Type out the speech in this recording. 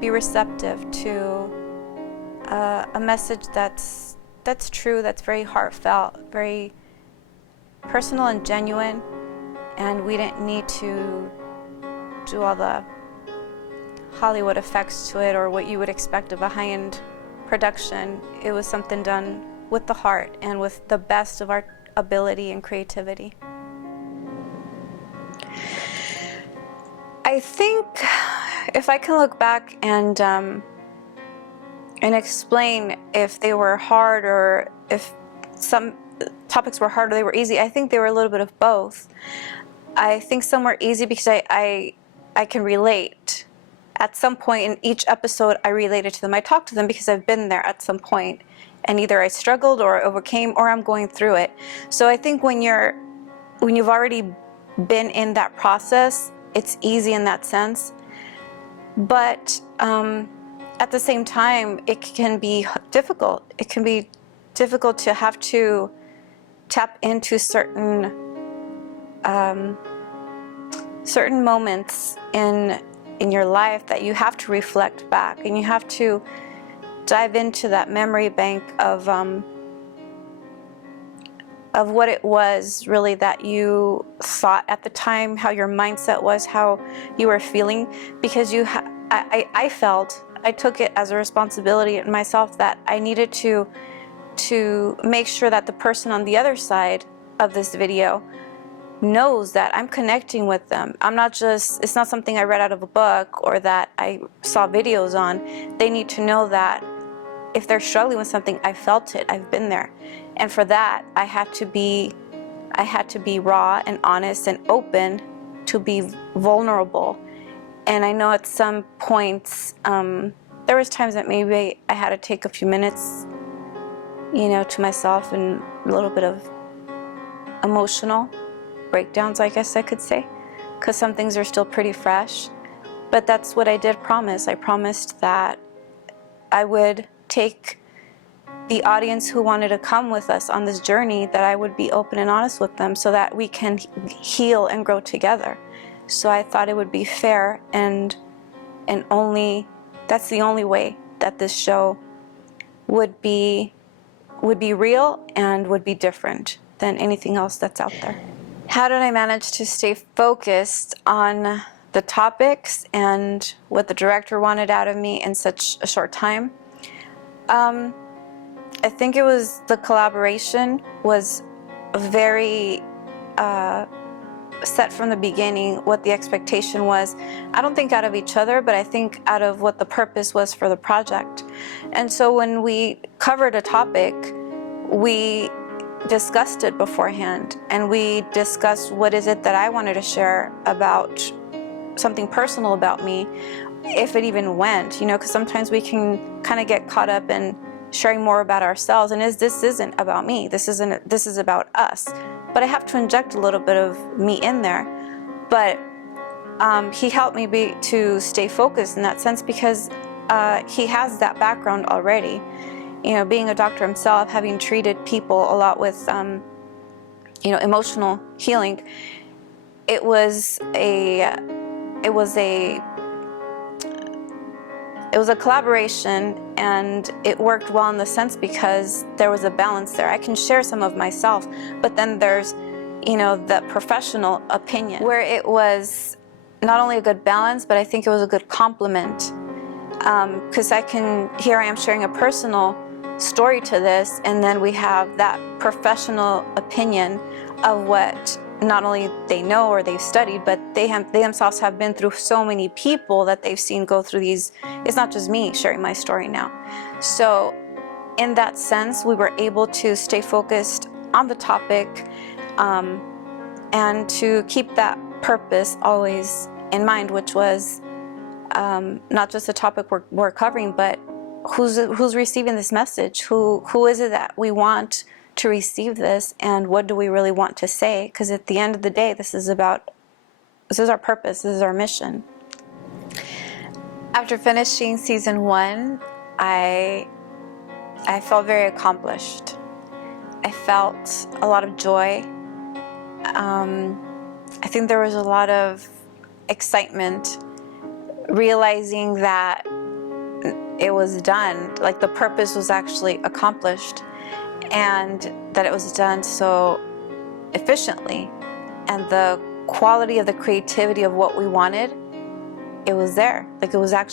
be receptive to a message that's true, that's very heartfelt, very personal and genuine, and we didn't need to do all the Hollywood effects to it or what you would expect of a high-end production. It was something done with the heart and with the best of our ability and creativity. I think if I can look back and explain if they were hard or if some topics were hard or they were easy, I think they were a little bit of both. I think some were easy because I can relate. At some point in each episode, I related to them. I talked to them because I've been there at some point, and either I struggled or overcame, or I'm going through it. So I think when you've already been in that process, it's easy in that sense. But at the same time, it can be difficult. It can be difficult to have to tap into certain moments in your life that you have to reflect back, and you have to dive into that memory bank of what it was really that you thought at the time, how your mindset was, how you were feeling, because I took it as a responsibility in myself that I needed to make sure that the person on the other side of this video knows that I'm connecting with them. It's not something I read out of a book or that I saw videos on. They need to know that if they're struggling with something, I felt it, I've been there. And for that, I had to be raw and honest and open, to be vulnerable. And I know at some points, there was times that maybe I had to take a few minutes, to myself, and a little bit of emotional breakdowns, I guess I could say, because some things are still pretty fresh. But that's what I did promise. I promised that I would take the audience who wanted to come with us on this journey, that I would be open and honest with them so that we can heal and grow together. So I thought it would be fair, and that's the only way that this show would be real and would be different than anything else that's out there. How did I manage to stay focused on the topics and what the director wanted out of me in such a short time? I think it was the collaboration was very set from the beginning, what the expectation was. I don't think out of each other, but I think out of what the purpose was for the project. And so when we covered a topic, we discussed it beforehand, and we discussed what is it that I wanted to share about something personal about me, if it even went, because sometimes we can kind of get caught up in sharing more about ourselves, and this isn't about me, this is about us. But I have to inject a little bit of me in there. But he helped me to stay focused in that sense, because he has that background already. Being a doctor himself, having treated people a lot with, emotional healing, it was a collaboration, and it worked well in the sense because there was a balance there. I can share some of myself, but then there's, the professional opinion, where it was not only a good balance, but I think it was a good complement. Because here I am sharing a personal story to this, and then we have that professional opinion of what not only they know or they've studied, but they themselves have been through so many people that they've seen go through these. It's not just me sharing my story now. So in that sense, we were able to stay focused on the topic, and to keep that purpose always in mind, which was not just the topic we're covering, but who's receiving this message? Who is it that we want to receive this, and what do we really want to say? Because at the end of the day, this is our purpose, this is our mission. After finishing season 1, I felt very accomplished. I felt a lot of joy. I think there was a lot of excitement, realizing that it was done, like the purpose was actually accomplished, and that it was done so efficiently, and the quality of the creativity of what we wanted, it was there. Like it was actually